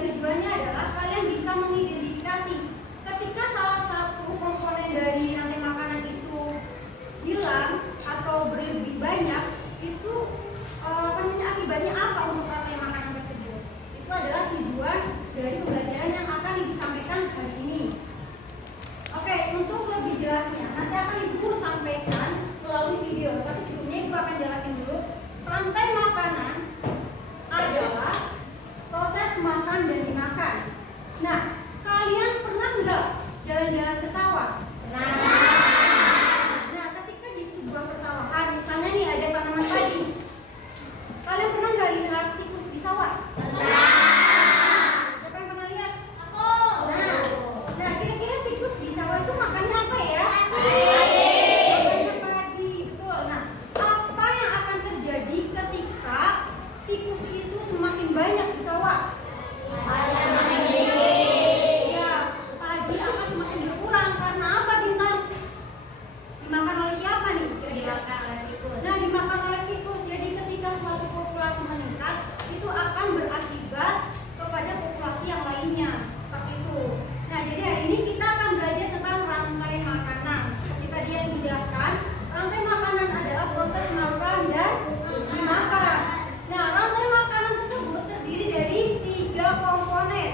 tujuannya adalah kalian bisa mengidentifikasi ketika salah satu komponen dari rantai makanan itu hilang atau berlebih banyak, itu akibatnya apa untuk rantai makanan tersebut. Itu adalah tujuan dari pembelajaran yang akan disampaikan hari ini. Oke, untuk lebih jelasnya nanti akan Ibu sampaikan melalui video, tapi sebelumnya Ibu akan jelasin dulu. Rantai makanan adalah proses makan dan dimakan. Nah, kalian pernah nggak jalan-jalan ke sawah? Nah, ketika di sebuah persawahan, misalnya nih ada tanaman padi, kalian pernah nggak lihat tikus di sawah? Siapa yang pernah lihat? Nah, kira-kira tikus di sawah itu makannya apa ya? Makannya padi, betul. Nah, apa yang akan terjadi ketika tikus itu semakin banyak di sawah? Ya, padi akan semakin berkurang. Karena apa, Bintang? Dimakan oleh siapa nih kira-kira? Nah, dimakan oleh tikus. Jadi ketika suatu populasi meningkat, itu akan berakibat kepada populasi yang lainnya. Seperti itu. Nah, jadi hari ini kita akan belajar tentang rantai makanan. Seperti tadi yang dijelaskan, rantai makanan adalah proses makan dan dimakan. Nah, rantai makanan tersebut terdiri dari 3 komponen.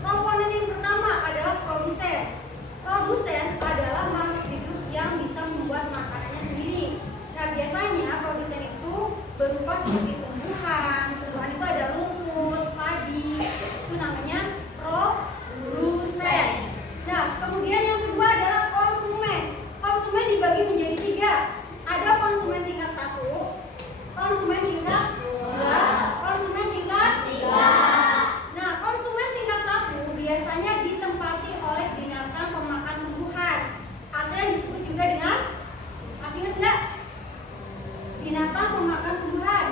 Komponen yang pertama adalah produsen. Produsen adalah makhluk hidup yang bisa membuat makanannya sendiri. Nah, biasanya produsen itu berupa seperti tumbuhan. Tumbuhan itu ada rumput, padi. Itu namanya produsen. Nah, kemudian yang kedua adalah konsumen. Konsumen dibagi menjadi 3. Ada konsumen tingkat 1, konsumen tingkat 2, konsumen tingkat 3. Nah, konsumen tingkat 1 biasanya ditempati oleh binatang pemakan tumbuhan, atau yang disebut juga dengan, masih ingat nggak? Binatang pemakan tumbuhan.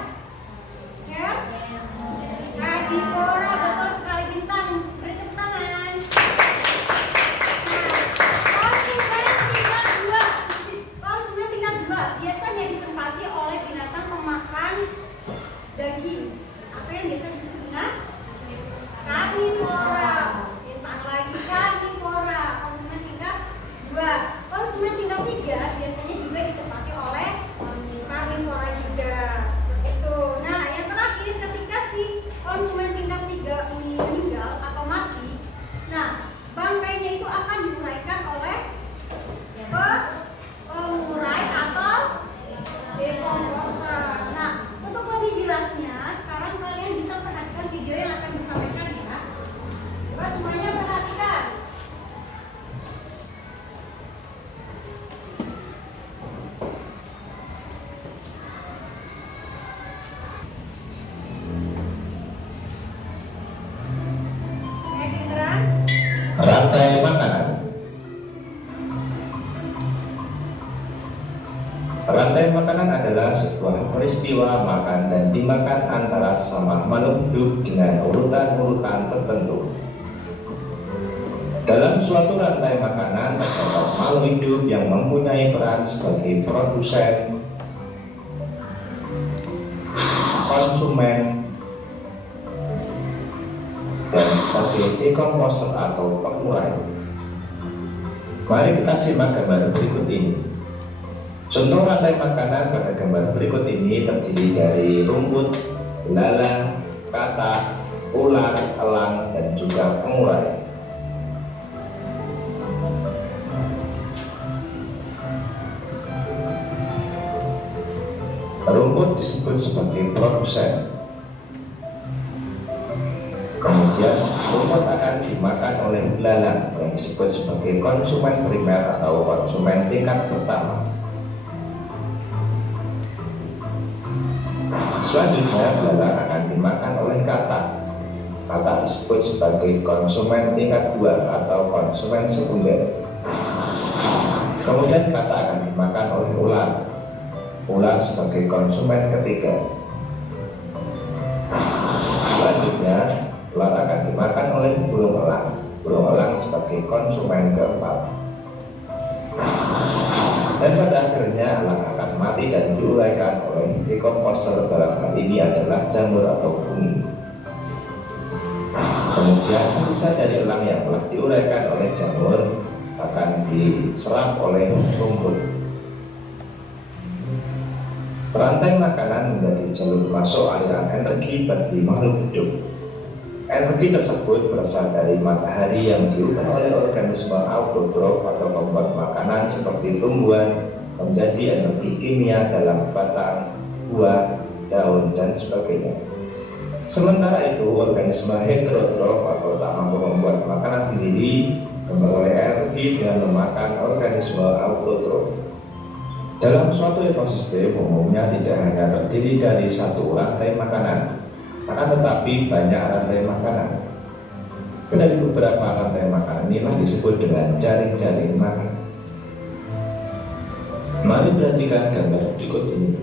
Ya? Herbivora, betul sekali, Bintang. Beri tepuk tangan. Konsumen tingkat 2 biasanya ditempati oleh binatang pemakan daging, atau yang biasa disebut dengan karnivora. Bintang lagi, karnivora. Konsumen tingkat 2. Konsumen tingkat 3 biasanya juga ditempati oleh karnivora juga. Seperti itu. Nah, yang terakhir, ketika si konsumen tingkat 3 ini meninggal atau mati, nah, bangkainya itu akan diuraikan oleh pengurai atau dekomposer. Nah, untuk lebih jelasnya, sekarang kalian bisa perhatikan video yang akan disampaikan ya. Coba semuanya perhatikan. Oke, kedengeran? Rantai makanan. Rantai makanan adalah sebuah peristiwa makan dan dimakan antara sama makhluk hidup dengan urutan-urutan tertentu. Dalam suatu rantai makanan terdapat makhluk hidup yang mempunyai peran sebagai produsen, konsumen, dan sebagai dekomposer atau pengurai. Mari kita simak gambar berikut ini. Contoh rantai makanan pada gambar berikut ini terdiri dari rumput, belalang, katak, ular, elang, dan juga pengurai. Rumput disebut sebagai produsen. Kemudian rumput akan dimakan oleh belalang yang disebut sebagai konsumen primer atau konsumen tingkat pertama. Selanjutnya belalang akan dimakan oleh katak. Katak disebut sebagai konsumen tingkat 2 atau konsumen sekunder. Kemudian katak akan dimakan oleh ular. Ular sebagai konsumen ketiga. Selanjutnya ular akan dimakan oleh burung elang. Burung elang sebagai konsumen keempat. Dan pada akhirnya elang akan mati dan diuraikan oleh dekomposer, dalam hal ini adalah jamur atau fungi. Kemudian sisa dari elang yang telah diuraikan oleh jamur akan diserap oleh rumput. Rantai makanan menjadi jalur masuk aliran energi bagi makhluk hidup. Energi tersebut berasal dari matahari yang diubah oleh organisme autotrof atau pembuat makanan seperti tumbuhan menjadi energi kimia dalam batang, buah, daun, dan sebagainya. Sementara itu, organisme heterotrof atau tak mampu membuat makanan sendiri memperoleh energi dengan memakan organisme autotrof. Dalam suatu ekosistem umumnya tidak hanya terdiri dari satu rantai makanan, akan tetapi banyak rantai makanan. Dari beberapa rantai makanan inilah disebut dengan jaring-jaring makan. Mari perhatikan gambar berikut ini.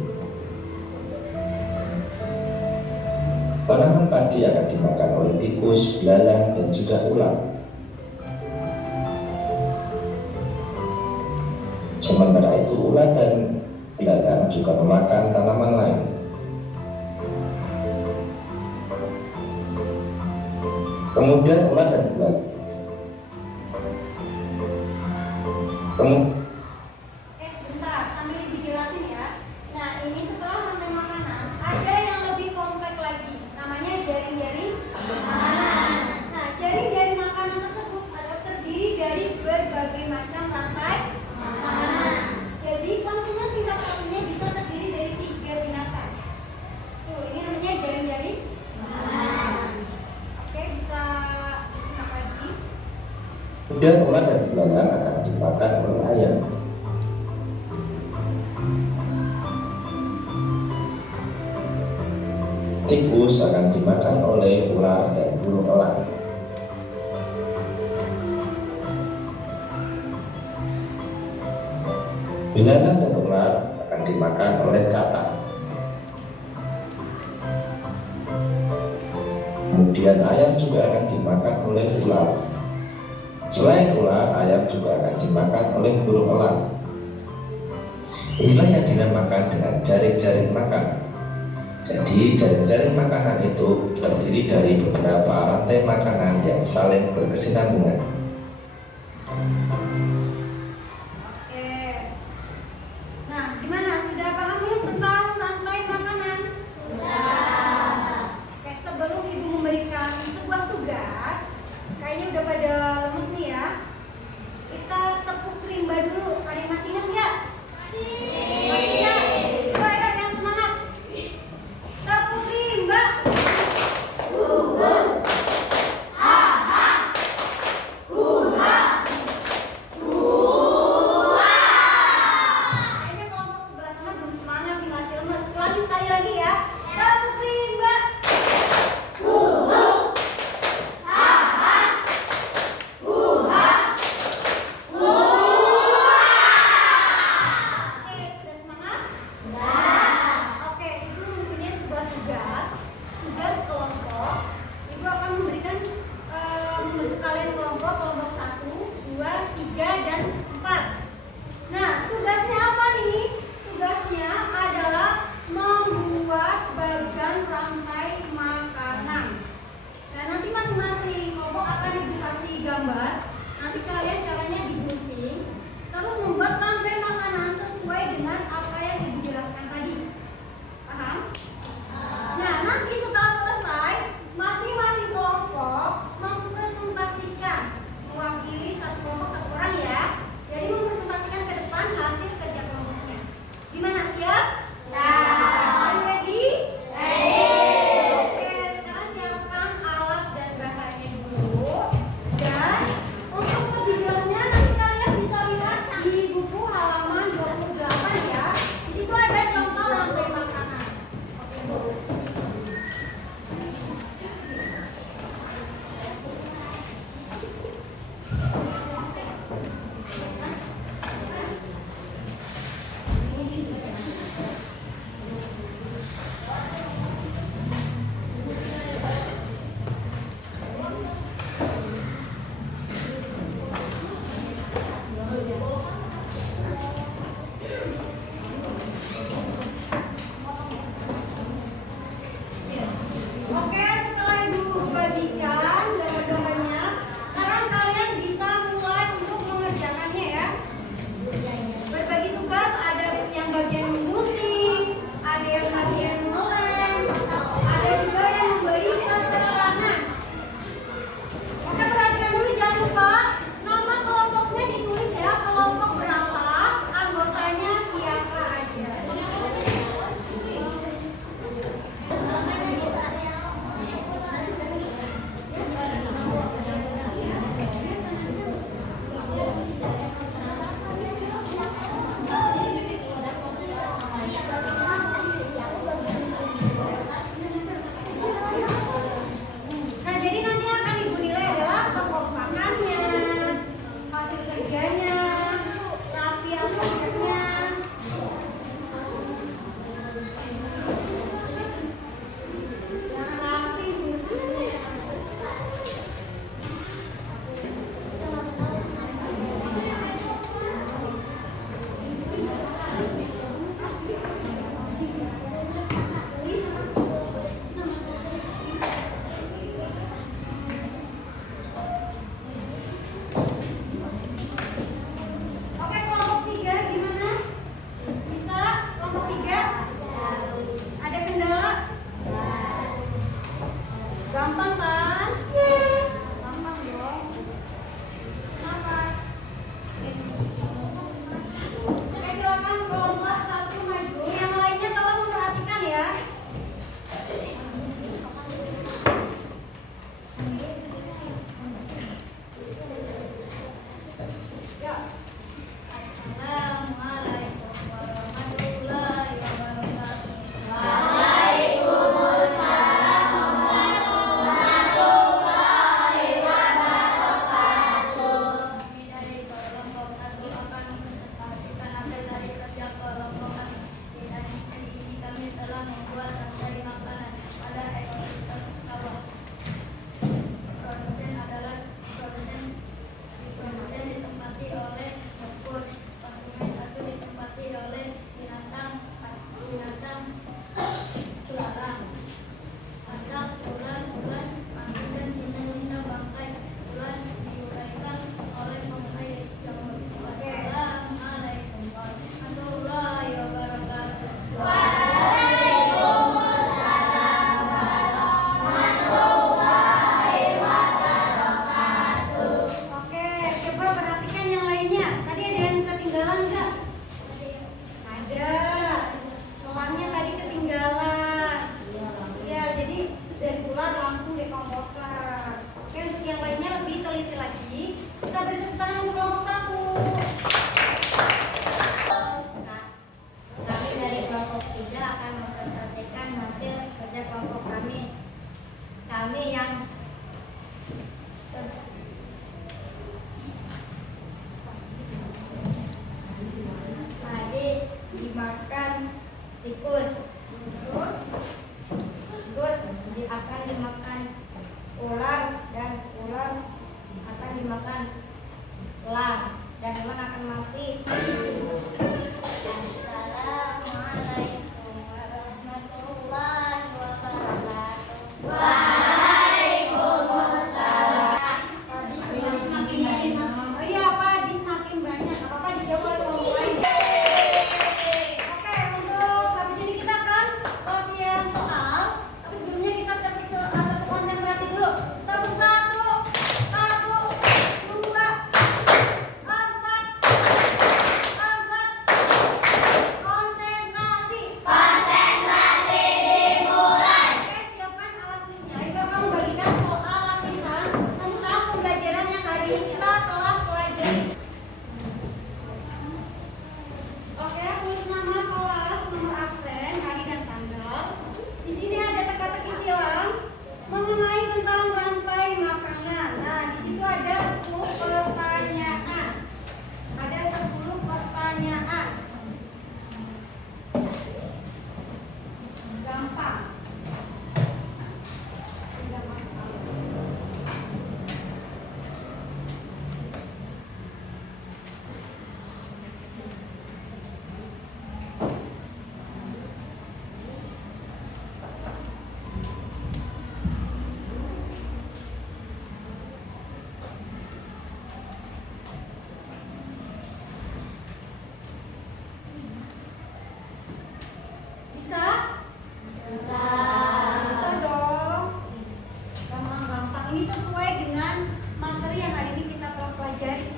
Tanaman padi akan dimakan oleh tikus, belalang, dan juga ulat. Sementara itu ulat dan belalang juga memakan tanaman lain. Kemudian ulat dan belalang. Sebentar, sambil dijelasin ya. Nah, ini setelah rantai makanan, ada yang lebih kompleks lagi. Namanya jaring-jaring makanan. Nah, jaring-jaring makanan tersebut adalah terdiri dari berbagai macam rantai makanan. Jadi konsumen tingkat satunya bisa terdiri dari 3 binatang. Tuh, ini namanya jaring-jaring makanan. Oke, bisa disimak lagi. Kemudian ulat dan belalang akan dimakan oleh ayam. Tikus akan dimakan oleh ular dan burung elang. Belalang dan ular akan dimakan oleh katak. Kemudian ayam juga akan dimakan oleh ular. Selain ular, ayam juga akan dimakan oleh burung elang. Inilah yang dinamakan dengan jaring-jaring makanan. Jadi jaring-jaring makanan itu terdiri dari beberapa rantai makanan yang saling berkesinambungan. Oke. Nah, gimana? Sudah paham belum tentang rantai makanan? Sudah. Oke, sebelum Ibu memberikan sebuah tugas, kayaknya udah pada lemes nih ya. Kita tepuk rimba dulu. Ada yang masih ingat nggak? Masih ingat? Ayo yang semangat. Tepuk rimba. Kayaknya kelompok sebelah sana belum semangat nih, masih lemes. Lagi sekali lagi ya. Tepuk rimba. Oke, sudah semangat? Oke, Ibu mempunyai sebuah tugas kelompok. Ibu akan memberikan membentuk kalian kelompok 1, 2, 3, dan 4. Nah, tugasnya apa nih? Tugasnya adalah membuat bagan rantai makanan. Nah, nanti masing-masing kelompok akan Ibu kasih gambar. Nanti kalian caranya digunting, terus membuat rantai makanan sesuai dengan apa yang Ibu jelaskan tadi. Paham? Nah, nanti setelah selesai, masing-masing kelompok mempresentasikan, mewakili satu kelompok satu orang ya. Jadi mempresentasikan ke depan hasil kerja kelompoknya. Gimana, siap? Are you ready? Oke, sekarang siapkan alat dan bahannya dulu. Dan untuk lebih jelasnya nanti kalian bisa lihat di buku halaman 28 ya. Di situ ada contoh rantai makanan. Oke, Bu. Oke, setelah Ibu bagikan dan Gampang kan? Gampang dong. Kenapa? Oke, silakan kelompok satu maju. Yang lainnya tolong memperhatikan ya. Ya. Assalamualaikum warahmatullahi wabarakatuh. Kami dari kelompok satu akan mempresentasikan hasil dari kerja kelompok kami. Di sini kami telah membuat rantai makanan pada ekosistem sawah. Produsen ditempati oleh rumput, konsumen satu ditempati oleh binatang ular, ular, mangkuk dan sisa-sisa bangkai ular diuraikan oleh pemakai jamur. Wassalamualaikum warahmatullahi wabarakatuh. Oke, coba perhatikan yang lainnya. Tadi ada yang ketinggalan nggak? Ada. Selangnya tadi ketinggalan. Ya, jadi dari ular langsung dekomposer. Oke, untuk yang lainnya lebih teliti lagi. Kita beri tepuk tangan untuk kelompok satu. Kami dari kelompok 3 akan mempresentasikan hasil kerja kelompok kami. Kami yang tadi dimakan tikus, terus akan dimakan ular, dan ular akan dimakan elang, dan elang akan mati. Assalamualaikum warahmatullahi wabarakatuh. Oh iya, Pak, habis makin banyak. Apa-apa dijawab oleh kelompok lain. Oke, untuk habis ini kita akan latihan soal. Tapi sebelumnya kita tetap konsentrasi dulu. Tepuk satu, dua, empat, konsentrasi. Dimulai. Oke, siapkan alat tulisnya. Ayo kamu bagikan soal latihan tentang pembelajaran yang hari ini kita telah pelajari. Oke, tulis nama, kelas, nomor absen, hari dan tanggal. Di sini ada teka-teki silang mengenai tentang rantai makanan. Nah, di situ ada 10 pertanyaan. Ada 10 pertanyaan. Gampang. Tidak masalah. Bisa? Bisa dong. Gampang-gampang. Ini sesuai dengan materi yang hari ini kita telah pelajari.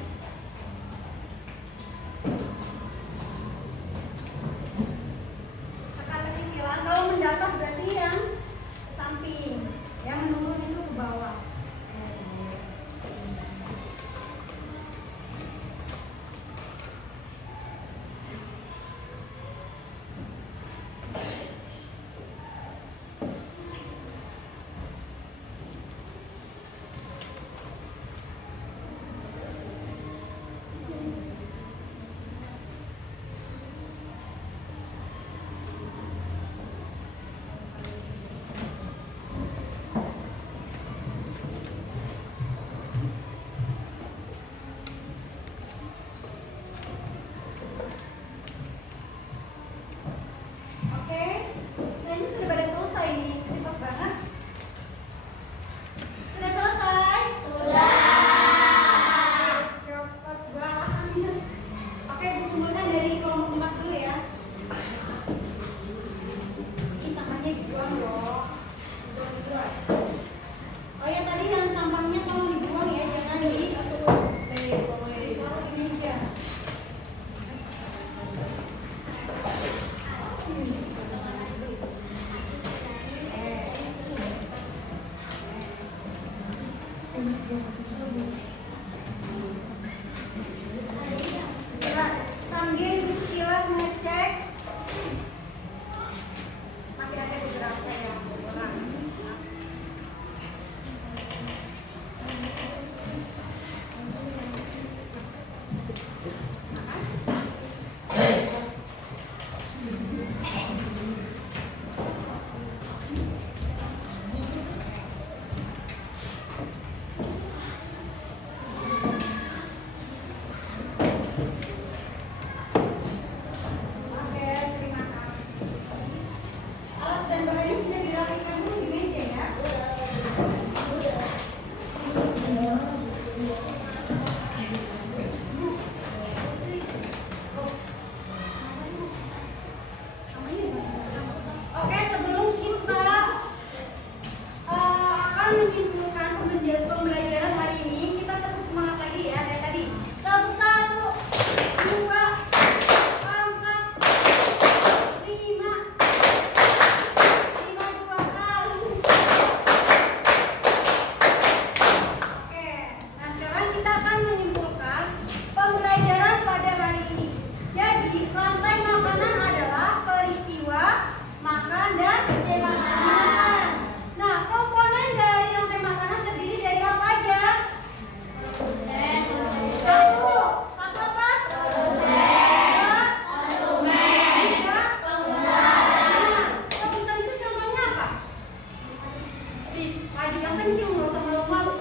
Teka-teki silang, kalau mendatar berarti yang ke samping, yang menurun itu ke bawah. Sambil sekilas ngecek, masih ada beberapa yang kurang. Oke, terima kasih. Alat dan bahannya bisa dirapikan dulu di meja ya. Oke, sebelum kita akan menyimpulkan pembelajaran hari ini, kita tetap semangat lagi ya kayak tadi. Tepuk 1, 2, 4, 5, 2 kali. Oke, nah sekarang kita akan menyimpulkan pembelajaran pada hari ini. Jadi, rantai makanan adalah peristiwa makan dan dimakan. Nah, komponen dari rantai makanan terdiri dari apa aja? Satu apa? Tiga. Nah, produsen itu contohnya apa? Tadi yang kencing, nggak usah malu-malu.